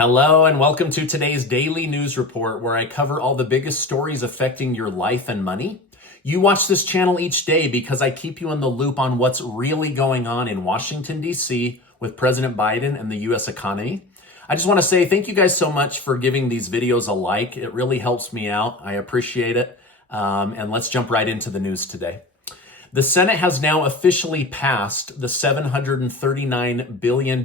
Hello and welcome to today's daily news report where I cover all the biggest stories affecting your life and money. You watch this channel each day because I keep you in the loop on what's really going on in Washington, D.C. with President Biden and the U.S. economy. I just want to say thank you guys so much for giving these videos a like. It really helps me out. I appreciate it. And let's jump right into the news today. The Senate has now officially passed the $739 billion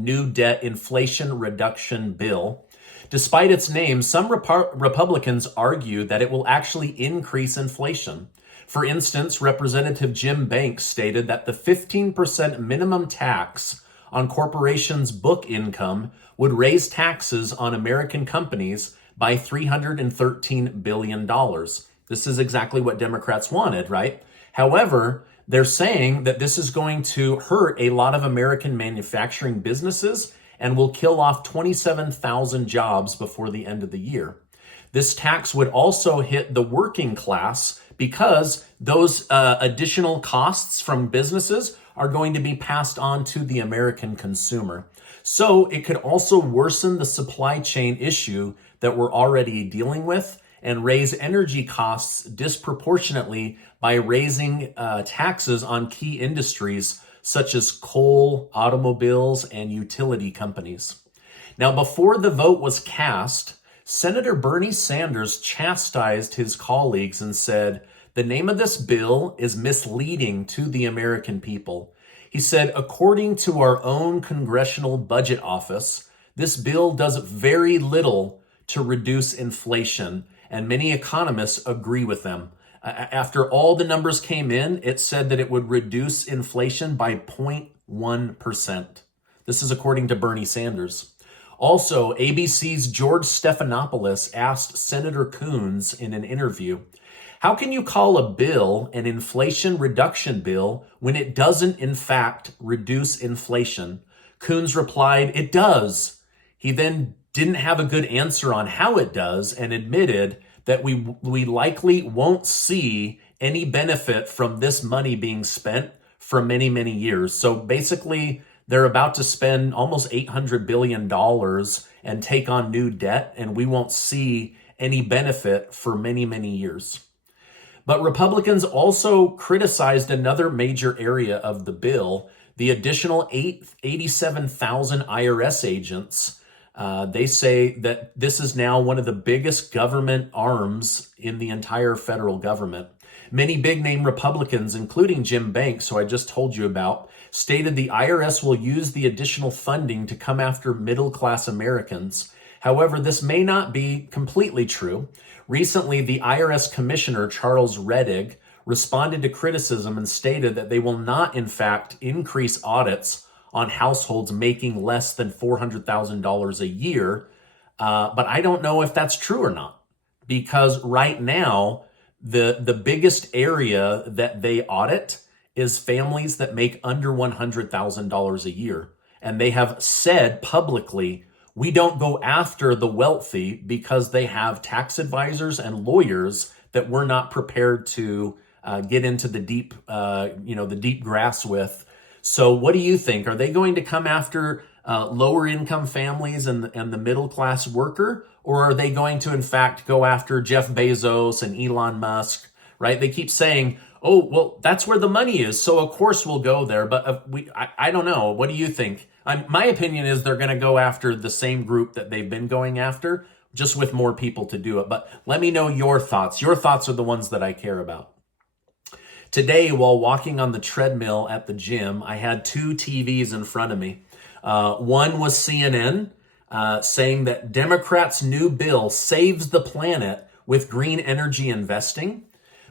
new debt inflation reduction bill. Despite its name, some Republicans argue that it will actually increase inflation. For instance, Representative Jim Banks stated that the 15% minimum tax on corporations' book income would raise taxes on American companies by $313 billion. This is exactly what Democrats wanted, right? However, they're saying that this is going to hurt a lot of American manufacturing businesses and will kill off 27,000 jobs before the end of the year. This tax would also hit the working class because those additional costs from businesses are going to be passed on to the American consumer. So it could also worsen the supply chain issue that we're already dealing with and raise energy costs disproportionately by raising taxes on key industries such as coal, automobiles, and utility companies. Now, before the vote was cast, Senator Bernie Sanders chastised his colleagues and said, "The name of this bill is misleading to the American people." He said, "According to our own Congressional Budget Office, this bill does very little to reduce inflation, and many economists agree with them." After all the numbers came in, it said that it would reduce inflation by 0.1%. This is according to Bernie Sanders. Also, ABC's George Stephanopoulos asked Senator Coons in an interview, "How can you call a bill an inflation reduction bill when it doesn't, in fact, reduce inflation?" Coons replied, "It does." He then didn't have a good answer on how it does and admitted that we likely won't see any benefit from this money being spent for many, many years. So basically, they're about to spend almost $800 billion and take on new debt, and we won't see any benefit for many, many years. But Republicans also criticized another major area of the bill, the additional 87,000 IRS agents. They say that this is now one of the biggest government arms in the entire federal government. Many big-name Republicans, including Jim Banks, who I just told you about, stated the IRS will use the additional funding to come after middle-class Americans. However, this may not be completely true. Recently, the IRS Commissioner, Charles Rettig, responded to criticism and stated that they will not, in fact, increase audits on households making less than $400,000 a year. But I don't know if that's true or not, because right now, the biggest area that they audit is families that make under $100,000 a year. And they have said publicly, we don't go after the wealthy because they have tax advisors and lawyers that we're not prepared to get into the deep grass with. So what do you think? Are they going to come after lower income families and the middle class worker? Or are they going to, in fact, go after Jeff Bezos and Elon Musk, right? They keep saying, oh, well, that's where the money is. So of course we'll go there. But I don't know. What do you think? My opinion is they're going to go after the same group that they've been going after, just with more people to do it. But let me know your thoughts. Your thoughts are the ones that I care about. Today, while walking on the treadmill at the gym, I had two TVs in front of me. One was CNN saying that Democrats' new bill saves the planet with green energy investing,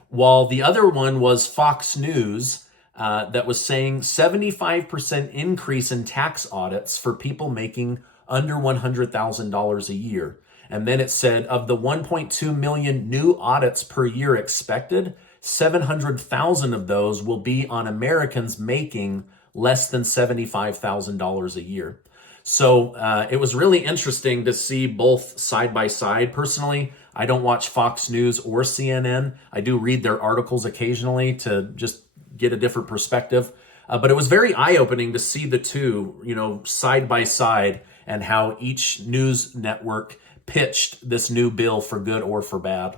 while the other one was Fox News that was saying 75% increase in tax audits for people making under $100,000 a year. And then it said of the 1.2 million new audits per year expected, 700,000 of those will be on Americans making less than $75,000 a year. So it was really interesting to see both side by side. Personally, I don't watch Fox News or CNN. I do read their articles occasionally to just get a different perspective. But it was very eye-opening to see the two, side by side and how each news network pitched this new bill for good or for bad.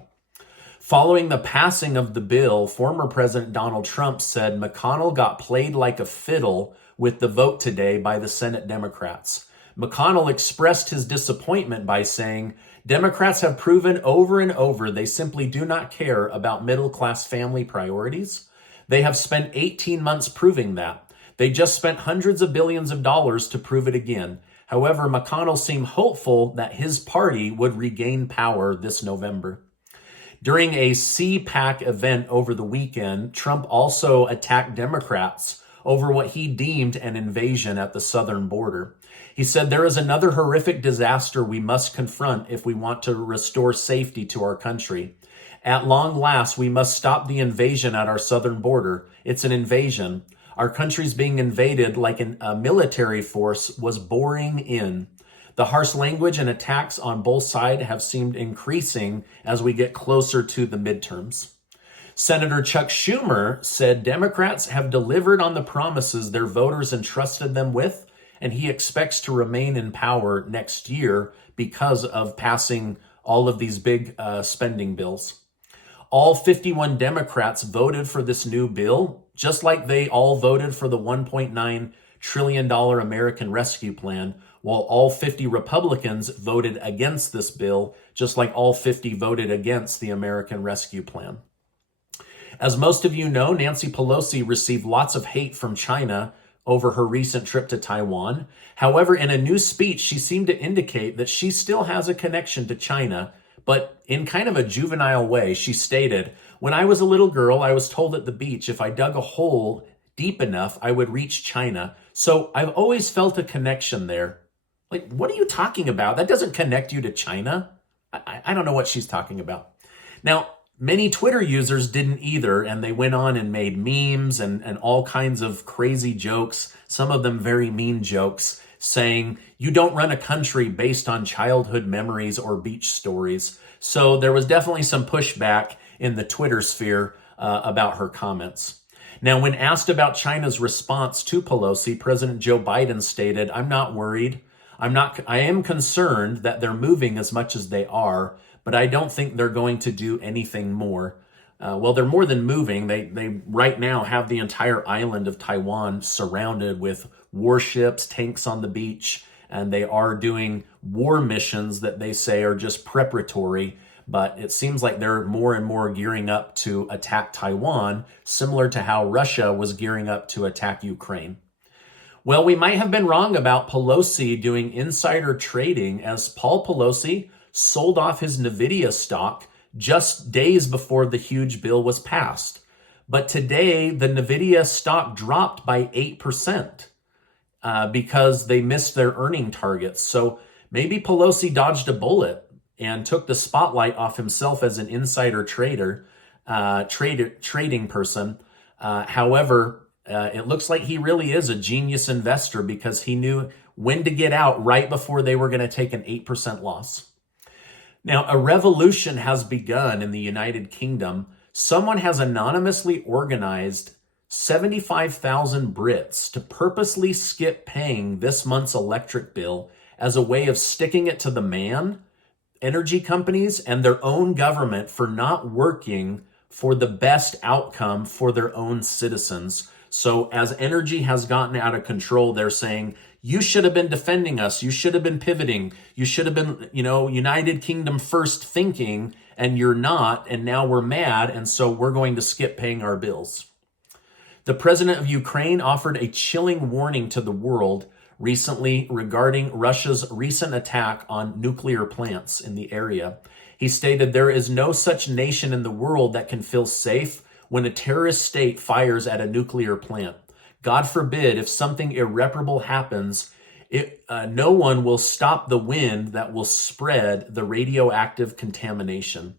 Following the passing of the bill, former President Donald Trump said McConnell got played like a fiddle with the vote today by the Senate Democrats. McConnell expressed his disappointment by saying, Democrats have proven over and over they simply do not care about middle-class family priorities. They have spent 18 months proving that. They just spent hundreds of billions of dollars to prove it again. However, McConnell seemed hopeful that his party would regain power this November. During a CPAC event over the weekend, Trump also attacked Democrats over what he deemed an invasion at the southern border. He said, there is another horrific disaster we must confront if we want to restore safety to our country. At long last, we must stop the invasion at our southern border. It's an invasion. Our country's being invaded like a military force was boring in. The harsh language and attacks on both sides have seemed increasing as we get closer to the midterms. Senator Chuck Schumer said Democrats have delivered on the promises their voters entrusted them with, and he expects to remain in power next year because of passing all of these big spending bills. All 51 Democrats voted for this new bill, just like they all voted for the $1.9 trillion American Rescue Plan, while all 50 Republicans voted against this bill, just like all 50 voted against the American Rescue Plan. As most of you know, Nancy Pelosi received lots of hate from China over her recent trip to Taiwan. However, in a new speech, she seemed to indicate that she still has a connection to China, but in kind of a juvenile way. She stated, when I was a little girl, I was told at the beach if I dug a hole deep enough, I would reach China. So I've always felt a connection there. Like, what are you talking about? That doesn't connect you to China. I don't know what she's talking about. Now, many Twitter users didn't either, and they went on and made memes and all kinds of crazy jokes, some of them very mean jokes, saying, you don't run a country based on childhood memories or beach stories. So there was definitely some pushback in the Twitter sphere about her comments. Now, when asked about China's response to Pelosi, President Joe Biden stated, I'm not worried. I am concerned that they're moving as much as they are, but I don't think they're going to do anything more. Well, they're more than moving. They right now have the entire island of Taiwan surrounded with warships, tanks on the beach, and they are doing war missions that they say are just preparatory. But it seems like they're more and more gearing up to attack Taiwan, similar to how Russia was gearing up to attack Ukraine. Well, we might have been wrong about Pelosi doing insider trading, as Paul Pelosi sold off his NVIDIA stock just days before the huge bill was passed. But today, the NVIDIA stock dropped by 8% because they missed their earning targets. So maybe Pelosi dodged a bullet and took the spotlight off himself as an insider trading person. However, it looks like he really is a genius investor because he knew when to get out right before they were going to take an 8% loss. Now, a revolution has begun in the United Kingdom. Someone has anonymously organized 75,000 Brits to purposely skip paying this month's electric bill as a way of sticking it to the man, energy companies, and their own government for not working for the best outcome for their own citizens. So as energy has gotten out of control, they're saying, you should have been defending us. You should have been pivoting. You should have been, United Kingdom first thinking, and you're not. And now we're mad. And so we're going to skip paying our bills. The president of Ukraine offered a chilling warning to the world recently regarding Russia's recent attack on nuclear plants in the area. He stated, there is no such nation in the world that can feel safe when a terrorist state fires at a nuclear plant. God forbid, if something irreparable happens, no one will stop the wind that will spread the radioactive contamination.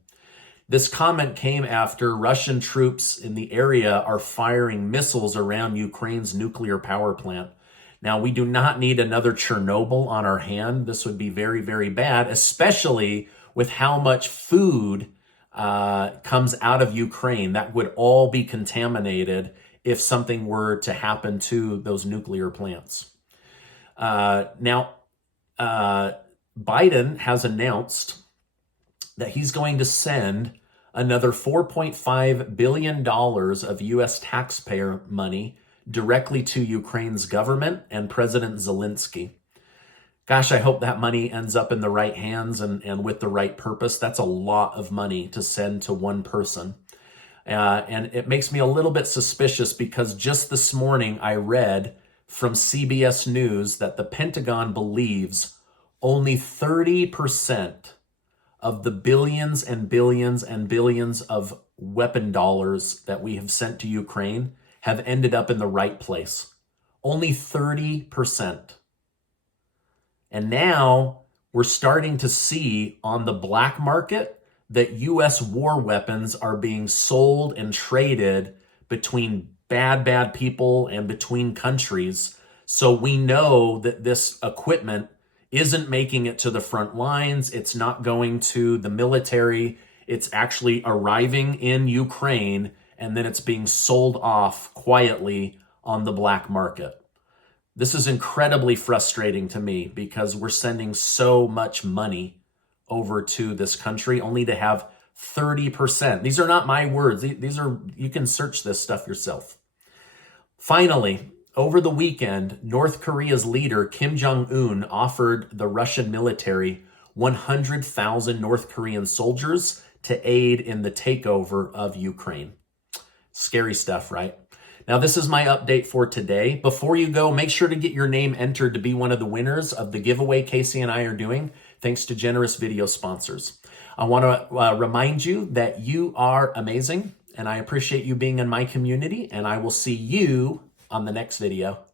This comment came after Russian troops in the area are firing missiles around Ukraine's nuclear power plant. Now, we do not need another Chernobyl on our hand. This would be very, very bad, especially with how much food comes out of Ukraine. That would all be contaminated if something were to happen to those nuclear plants. Now, Biden has announced that he's going to send another $4.5 billion of U.S. taxpayer money directly to Ukraine's government and President Zelensky. Gosh, I hope that money ends up in the right hands and with the right purpose. That's a lot of money to send to one person. And it makes me a little bit suspicious because just this morning I read from CBS News that the Pentagon believes only 30% of the billions and billions and billions of weapon dollars that we have sent to Ukraine have ended up in the right place. Only 30%. And now we're starting to see on the black market that U.S. war weapons are being sold and traded between bad people and between countries. So we know that this equipment isn't making it to the front lines. It's not going to the military. It's actually arriving in Ukraine, and then it's being sold off quietly on the black market. This is incredibly frustrating to me because we're sending so much money over to this country only to have 30%. These are not my words. These are, you can search this stuff yourself. Finally, over the weekend, North Korea's leader Kim Jong-un offered the Russian military 100,000 North Korean soldiers to aid in the takeover of Ukraine. Scary stuff, right? Now, this is my update for today. Before you go, make sure to get your name entered to be one of the winners of the giveaway Casey and I are doing, thanks to generous video sponsors. I want to remind you that you are amazing, and I appreciate you being in my community, and I will see you on the next video.